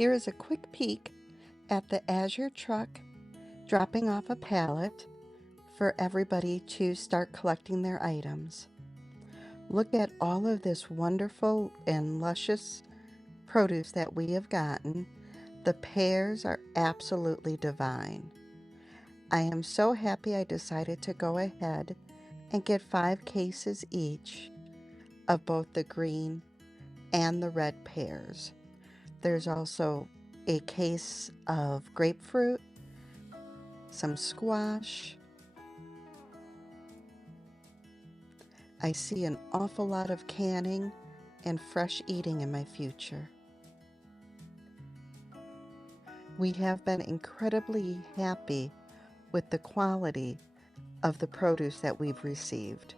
Here is a quick peek at the Azure truck dropping off a pallet for everybody to start collecting their items. Look at all of this wonderful and luscious produce that we have gotten. The pears are absolutely divine. I am so happy I decided to go ahead and get 5 cases each of both the green and the red pears. There's also a case of grapefruit, some squash. I see an awful lot of canning and fresh eating in my future. We have been incredibly happy with the quality of the produce that we've received.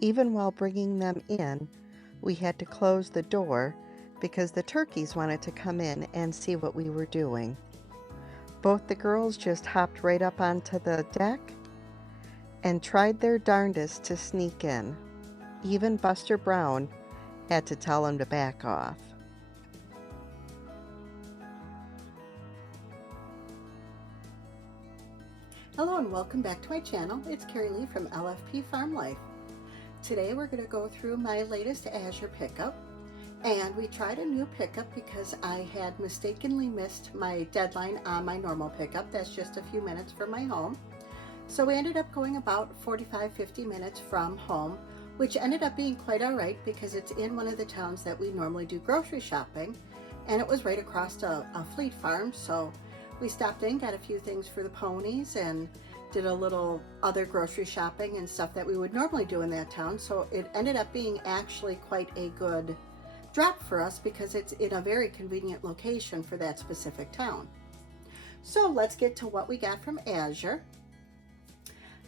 Even while bringing them in, we had to close the door because the turkeys wanted to come in and see what we were doing. Both the girls just hopped right up onto the deck and tried their darndest to sneak in. Even Buster Brown had to tell them to back off. Hello and welcome back to my channel. It's Carrie Lee from LFP Farm Life. Today we're going to go through my latest Azure pickup, and we tried a new pickup because I had mistakenly missed my deadline on my normal pickup. That's just a few minutes from my home. So we ended up going about 45-50 minutes from home, which ended up being quite all right because it's in one of the towns that we normally do grocery shopping, and it was right across a fleet farm. So we stopped in, got a few things for the ponies, and did a little other grocery shopping and stuff that we would normally do in that town. So it ended up being actually quite a good drop for us because it's in a very convenient location for that specific town. So let's get to what we got from Azure.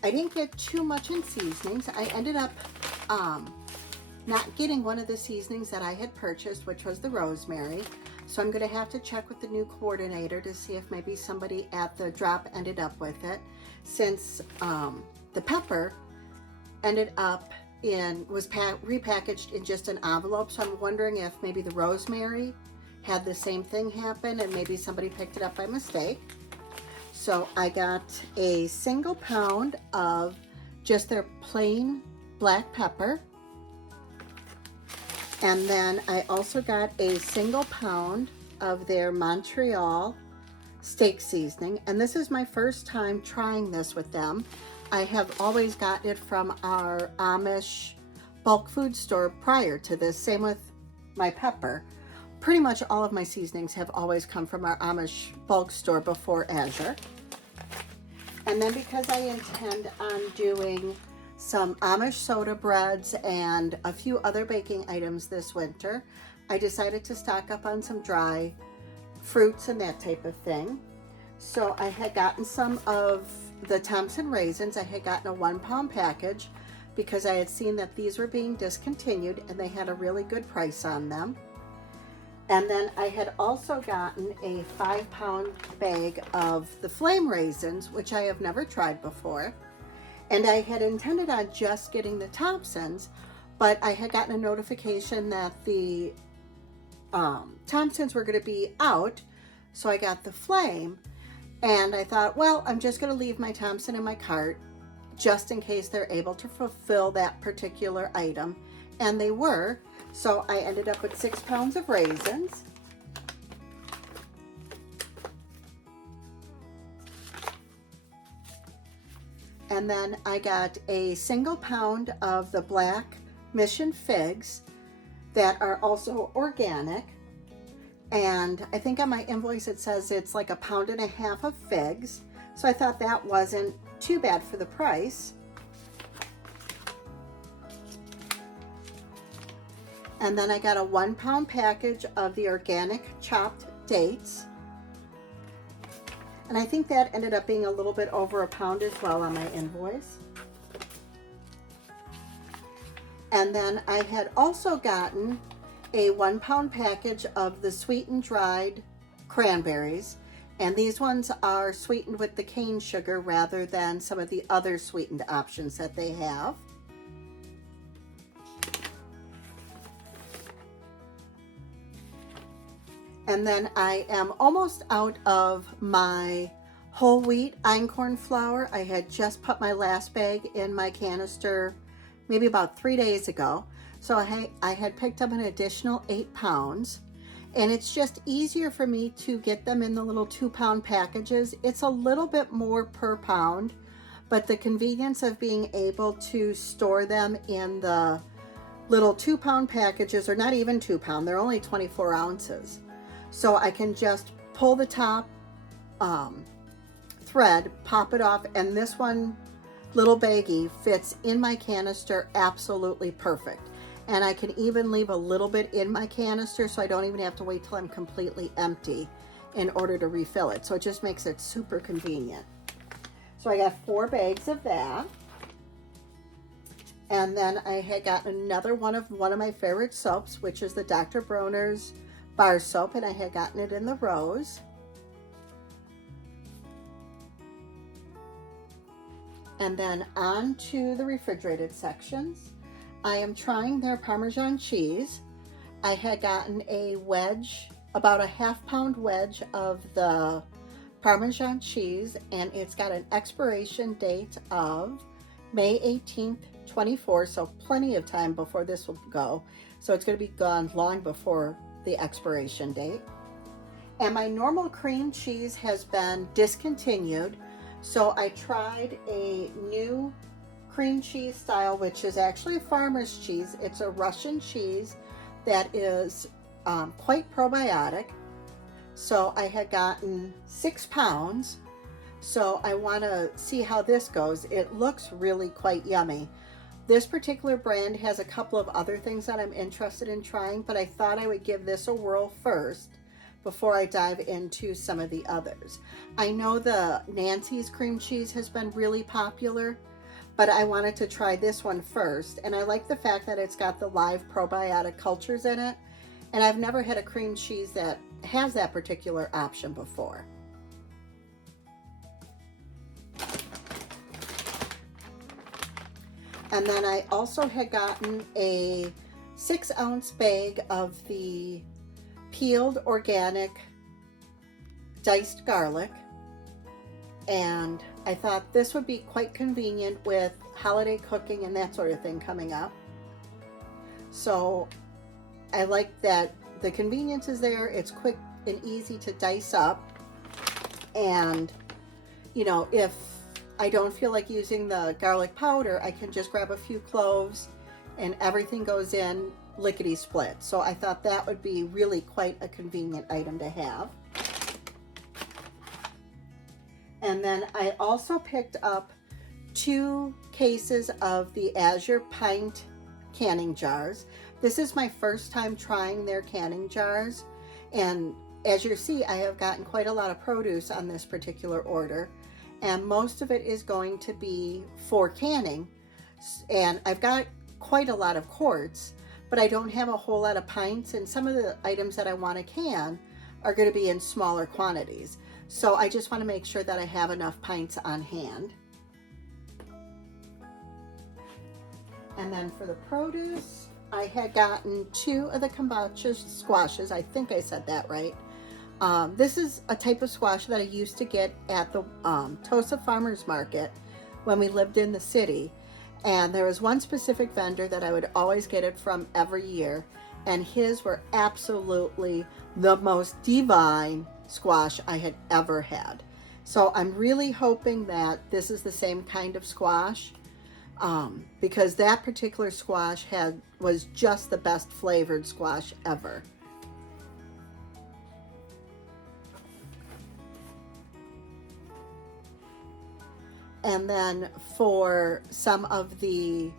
I didn't get too much in seasonings. I ended up not getting one of the seasonings that I had purchased, which was the rosemary. So I'm going to have to check with the new coordinator to see if maybe somebody at the drop ended up with it, since the pepper ended up was repackaged in just an envelope. So I'm wondering if maybe the rosemary had the same thing happen and maybe somebody picked it up by mistake. So I got a single pound of just their plain black pepper. And then I also got a single pound of their Montreal steak seasoning. And this is my first time trying this with them. I have always gotten it from our Amish bulk food store prior to this. Same with my pepper. Pretty much all of my seasonings have always come from our Amish bulk store before Azure. And then because I intend on doing some Amish soda breads and a few other baking items this winter, I decided to stock up on some dry fruits and that type of thing. So I had gotten some of the Thompson raisins. I had gotten a 1 pound package because I had seen that these were being discontinued and they had a really good price on them. And then I had also gotten a 5 pound bag of the flame raisins, which I have never tried before. And I had intended on just getting the Thompsons, but I had gotten a notification that the Thompsons were going to be out, so I got the flame. And I thought, well, I'm just going to leave my Thompson in my cart just in case they're able to fulfill that particular item. And they were. So I ended up with 6 pounds of raisins. And then I got a single pound of the black mission figs that are also organic. And I think on my invoice it says it's like 1.5 pounds of figs. So I thought that wasn't too bad for the price. And then I got a 1 pound package of the organic chopped dates. And I think that ended up being a little bit over 1 pound as well on my invoice. And then I had also gotten a 1 pound package of the sweetened dried cranberries. And these ones are sweetened with the cane sugar rather than some of the other sweetened options that they have. And then I am almost out of my whole wheat einkorn flour. I had just put my last bag in my canister maybe about 3 days ago. So I had picked up an additional 8 pounds. And it's just easier for me to get them in the little 2-pound packages. It's a little bit more per pound, but the convenience of being able to store them in the little 2-pound packages, or not even 2 pound, they're only 24 ounces. So I can just pull the top thread, pop it off, and this one little baggie fits in my canister absolutely perfect. And I can even leave a little bit in my canister so I don't even have to wait till I'm completely empty in order to refill it. So it just makes it super convenient. So I got 4 bags of that. And then I had gotten another one of my favorite soaps, which is the Dr. Bronner's bar soap, and I had gotten it in the rose. And then on to the refrigerated sections. I am trying their Parmesan cheese. I had gotten a wedge, about a half-pound wedge of the Parmesan cheese, and it's got an expiration date of May 18th, 24, so plenty of time before this will go. So it's going to be gone long before the expiration date. And my normal cream cheese has been discontinued, so I tried a new cream cheese style, which is actually a farmer's cheese. It's a Russian cheese that is quite probiotic. So I had gotten 6 pounds. So I want to see how this goes. It looks really quite yummy. This particular brand has a couple of other things that I'm interested in trying, but I thought I would give this a whirl first before I dive into some of the others. I know the Nancy's cream cheese has been really popular, but I wanted to try this one first. And I like the fact that it's got the live probiotic cultures in it. And I've never had a cream cheese that has that particular option before. And then I also had gotten a 6-ounce bag of the peeled organic diced garlic. And I thought this would be quite convenient with holiday cooking and that sort of thing coming up. So I like that the convenience is there. It's quick and easy to dice up. And, you know, if I don't feel like using the garlic powder, I can just grab a few cloves and everything goes in lickety split. So I thought that would be really quite a convenient item to have. And then I also picked up 2 cases of the Azure pint canning jars. This is my first time trying their canning jars. And as you see, I have gotten quite a lot of produce on this particular order. And most of it is going to be for canning. And I've got quite a lot of quarts, but I don't have a whole lot of pints. And some of the items that I want to can are going to be in smaller quantities. So I just want to make sure that I have enough pints on hand. And then for the produce, I had gotten 2 of the kombucha squashes. I think I said that right. This is a type of squash that I used to get at the Tosa Farmers Market when we lived in the city. And there was one specific vendor that I would always get it from every year. And his were absolutely the most divine squash I had ever had. So I'm really hoping that this is the same kind of squash, because that particular squash was just the best flavored squash ever. And then for some of the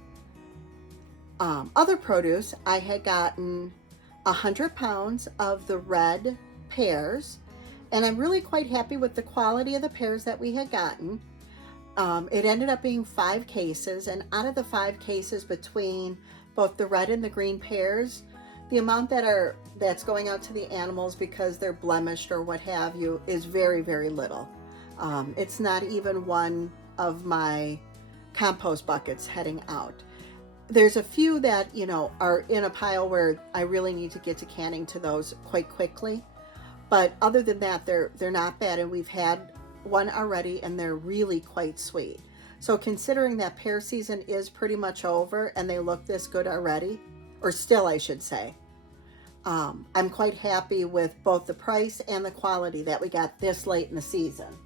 other produce, I had gotten 100 pounds of the red pears, and I'm really quite happy with the quality of the pears that we had gotten. It ended up being 5 cases, and out of the 5 cases between both the red and the green pears, the amount that's going out to the animals because they're blemished or what have you is very, very little. It's not even one of my compost buckets heading out. There's a few that, are in a pile where I really need to get to canning to those quite quickly. But other than that, they're not bad, and we've had one already, and they're really quite sweet. So considering that pear season is pretty much over and they look this good already, or still I should say, I'm quite happy with both the price and the quality that we got this late in the season.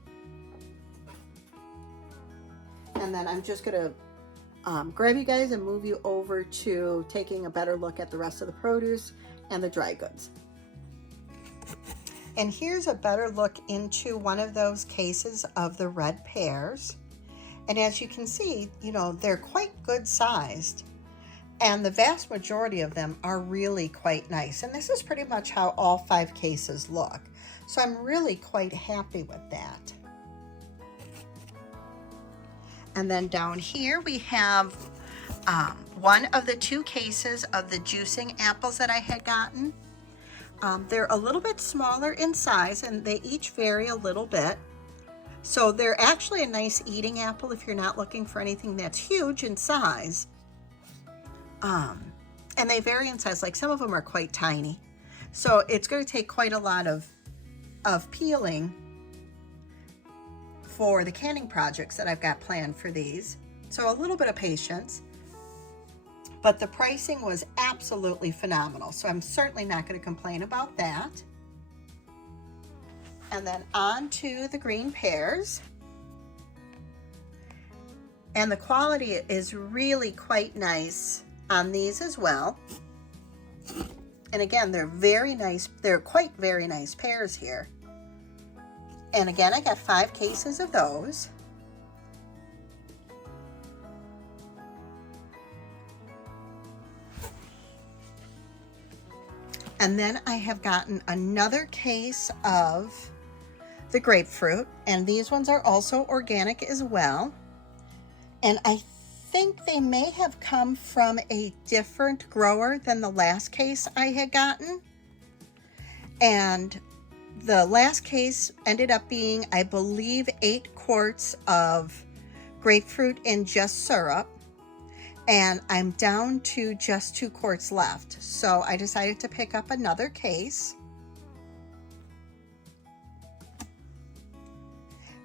And then I'm just going to grab you guys and move you over to taking a better look at the rest of the produce and the dry goods. And here's a better look into one of those cases of the red pears. And as you can see, you know, they're quite good sized. And the vast majority of them are really quite nice. And this is pretty much how all 5 cases look. So I'm really quite happy with that. And then down here we have one of the 2 cases of the juicing apples that I had gotten. They're a little bit smaller in size and they each vary a little bit. So they're actually a nice eating apple if you're not looking for anything that's huge in size. And they vary in size, like some of them are quite tiny. So it's going to take quite a lot of peeling for the canning projects that I've got planned for these. So a little bit of patience. But the pricing was absolutely phenomenal. So I'm certainly not going to complain about that. And then on to the green pears. And the quality is really quite nice on these as well. And again, they're very nice. They're quite very nice pears here. And again, I got 5 cases of those. And then I have gotten another case of the grapefruit, and these ones are also organic as well. And I think they may have come from a different grower than the last case I had gotten. And the last case ended up being, I believe, 8 quarts of grapefruit and just syrup. And I'm down to just 2 quarts left. So I decided to pick up another case.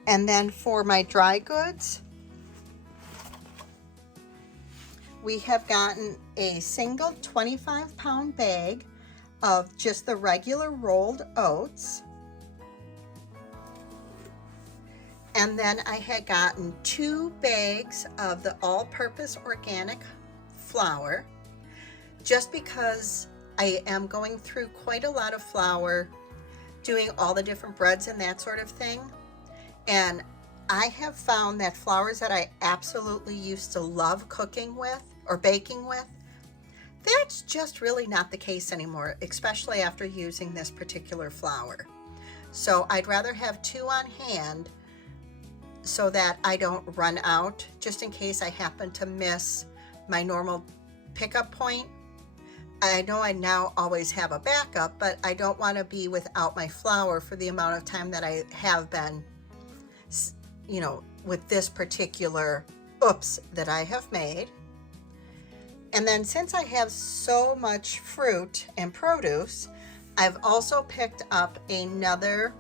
And then for my dry goods, we have gotten a single 25-pound bag of just the regular rolled oats. And then I had gotten 2 bags of the all-purpose organic flour, just because I am going through quite a lot of flour, doing all the different breads and that sort of thing. And I have found that flours that I absolutely used to love cooking with or baking with, that's just really not the case anymore, especially after using this particular flour. So I'd rather have 2 on hand so that I don't run out, just in case I happen to miss my normal pickup point. I know I now always have a backup, but I don't want to be without my flour for the amount of time that I have been, you know, with this particular oops that I have made. And then since I have so much fruit and produce, I've also picked up another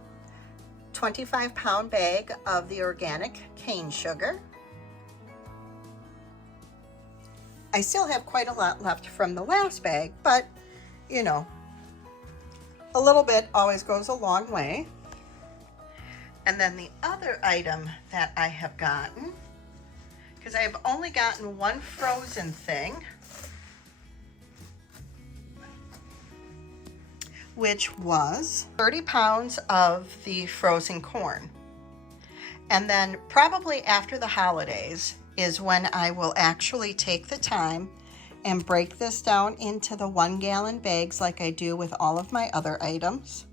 25-pound bag of the organic cane sugar. I still have quite a lot left from the last bag, but you know, a little bit always goes a long way. And then the other item that I have gotten, because I have only gotten 1 frozen thing, which was 30 pounds of the frozen corn. And then probably after the holidays is when I will actually take the time and break this down into the 1-gallon bags like I do with all of my other items.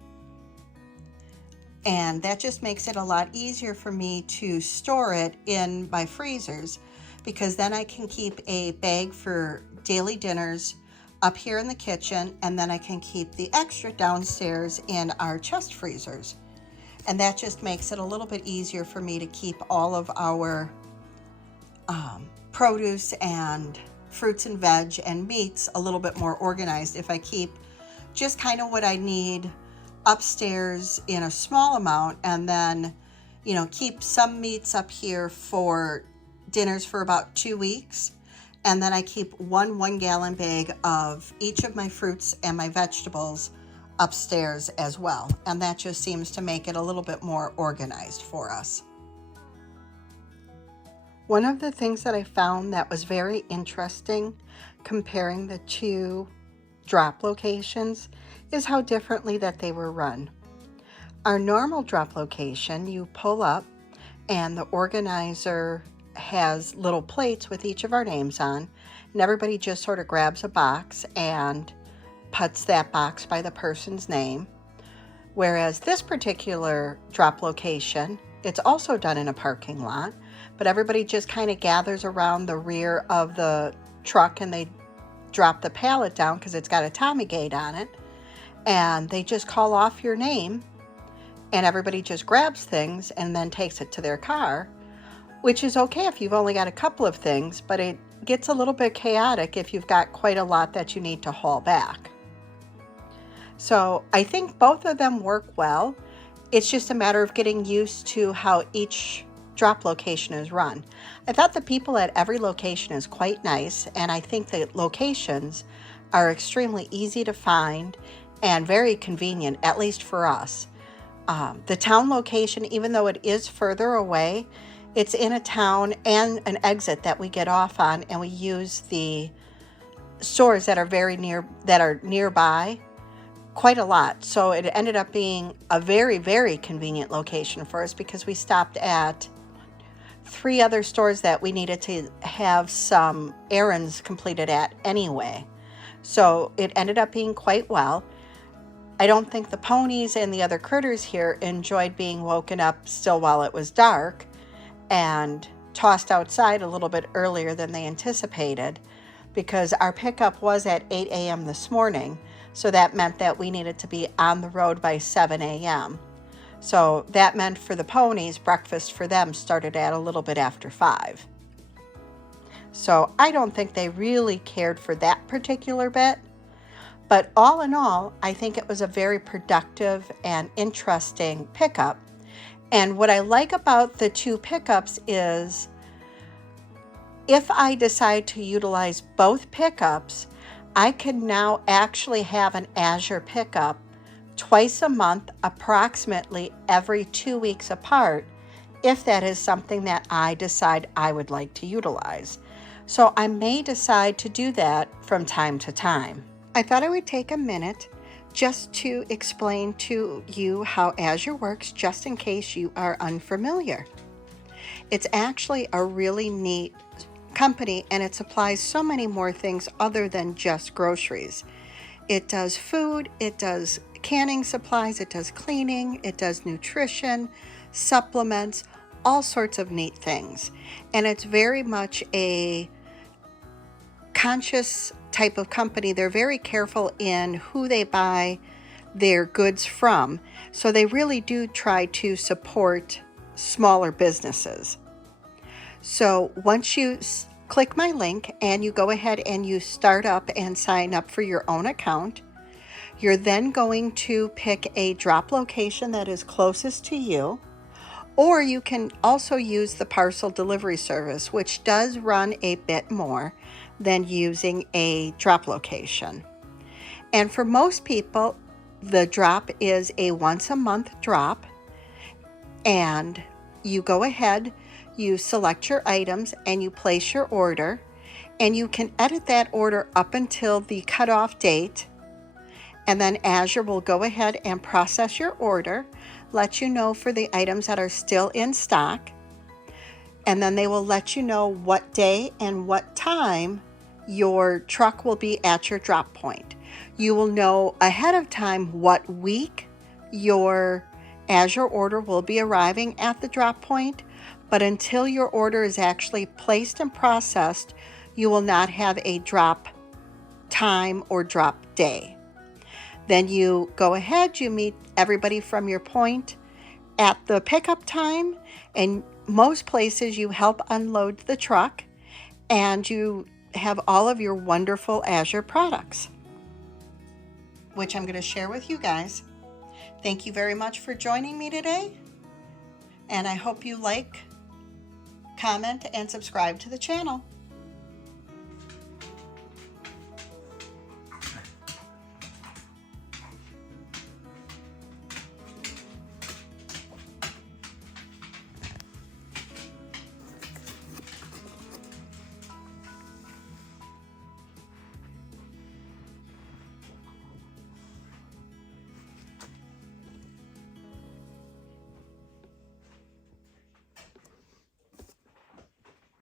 And that just makes it a lot easier for me to store it in my freezers, because then I can keep a bag for daily dinners up here in the kitchen, and then I can keep the extra downstairs in our chest freezers. And that just makes it a little bit easier for me to keep all of our produce and fruits and veg and meats a little bit more organized if I keep just kind of what I need upstairs in a small amount, and then, keep some meats up here for dinners for about 2 weeks. And then I keep one 1 gallon bag of each of my fruits and my vegetables upstairs as well. And that just seems to make it a little bit more organized for us. One of the things that I found that was very interesting comparing the two drop locations is how differently that they were run. Our normal drop location, you pull up and the organizer has little plates with each of our names on, and everybody just sort of grabs a box and puts that box by the person's name. Whereas this particular drop location, it's also done in a parking lot, but everybody just kind of gathers around the rear of the truck and they drop the pallet down because it's got a Tommy gate on it, and they just call off your name and everybody just grabs things and then takes it to their car, which is okay if you've only got a couple of things, but it gets a little bit chaotic if you've got quite a lot that you need to haul back. So I think both of them work well. It's just a matter of getting used to how each drop location is run. I thought the people at every location is quite nice, and I think the locations are extremely easy to find and very convenient, at least for us. The town location, even though it is further away, it's in a town and an exit that we get off on, and we use the stores that are nearby quite a lot. So it ended up being a very, very convenient location for us because we stopped at 3 other stores that we needed to have some errands completed at anyway. So it ended up being quite well. I don't think the ponies and the other critters here enjoyed being woken up still while it was dark and tossed outside a little bit earlier than they anticipated, because our pickup was at 8 a.m. this morning. So that meant that we needed to be on the road by 7 a.m. So that meant for the ponies, breakfast for them started at a little bit after 5. So I don't think they really cared for that particular bit. But all in all, I think it was a very productive and interesting pickup. And what I like about the 2 pickups is if I decide to utilize both pickups, I can now actually have an Azure pickup twice a month, approximately every 2 weeks apart, if that is something that I decide I would like to utilize. So I may decide to do that from time to time. I thought I would take a minute just to explain to you how Azure works, just in case you are unfamiliar. It's actually a really neat company, and it supplies so many more things other than just groceries. It does food, it does canning supplies, it does cleaning, it does nutrition, supplements, all sorts of neat things. And it's very much a conscious type of company. They're very careful in who they buy their goods from. So they really do try to support smaller businesses. So once you click my link and you go ahead and you start up and sign up for your own account, you're then going to pick a drop location that is closest to you, or you can also use the parcel delivery service, which does run a bit more than using a drop location. And for most people, the drop is a once a month drop, and you go ahead, you select your items and you place your order, and you can edit that order up until the cutoff date, and then Azure will go ahead and process your order, let you know for the items that are still in stock, and then they will let you know what day and what time your truck will be at your drop point. You will know ahead of time what week your Azure order will be arriving at the drop point, but until your order is actually placed and processed, you will not have a drop time or drop day. Then you go ahead, you meet everybody from your point at the pickup time, and most places you help unload the truck, and you have all of your wonderful Azure products, which I'm going to share with you guys. Thank you very much for joining me today, and I hope you like, comment, and subscribe to the channel.